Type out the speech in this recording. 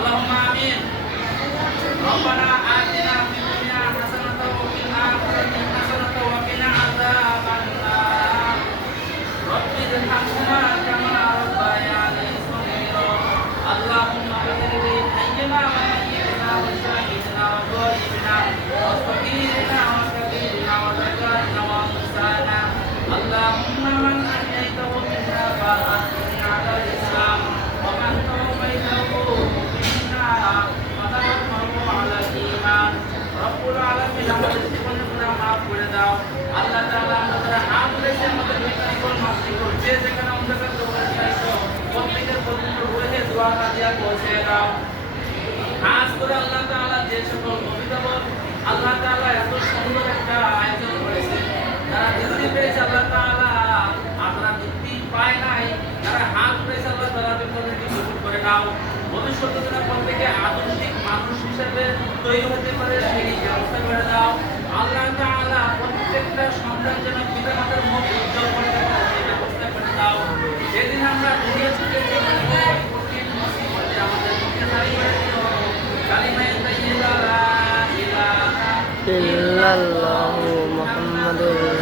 اللهم آمين. ربنا آتنا في الدنيا حسنة وفي الآخرة حسنة وقنا عذاب النار. رب ارحمهما كما ربياني صغيرا. اللهم اغفر لحينا وميتنا وشاهدنا وغائبنا وصغيرنا وكبيرنا وذكرنا وانثانا. اللهم من احييته منا فاحينا على الاسلام ومن توفيته منا فتوفه على الايمان. رب العالمين আমাদের জীবনে গুনাহ মাফ করে দাও। আল্লাহ তাআলা আমাদের হাত রেখে আমাদের বিপদ মাফ করো। যে যেখানে অন্ধকার দৌড়ে চাইছো প্রত্যেকের পবিত্র রূহে দোয়াটা দিয়া পৌঁছে দাও। খাস করে আল্লাহ তাআলা যে সকল অভিভাবক আল্লাহ তাআলা এত সুন্দর একটা আয়োজন করেছে, যারা বৃত্তি পেয়েছে আল্লাহ তাআলা, আপনারা বৃত্তি পায় নাই, যারা হাত পেয়েছে আল্লাহ তাআলা তাদেরকে কবুল করে নাও। ভবিষ্যতে যারা প্রত্যেকে আধুনিক মানুষ হিসেবে তৈরি হতে পারে সেই ব্যবস্থা করে দাও। আল্লাহ তাআলা প্রত্যেকটা সন্তান যেন পিতা মাতার মুখ উজ্জ্বল করতে পারে সেই ব্যবস্থা করে দাও। যেদিন আমরা দুনিয়া থেকে কঠিন মুসিবতে আমাদের মুখে দাঁড়িয়ে করে দিও কালিমায়ে তাইয়্যিবা লা ইলাহা ইল্লাল্লাহু মুহাম্মাদুর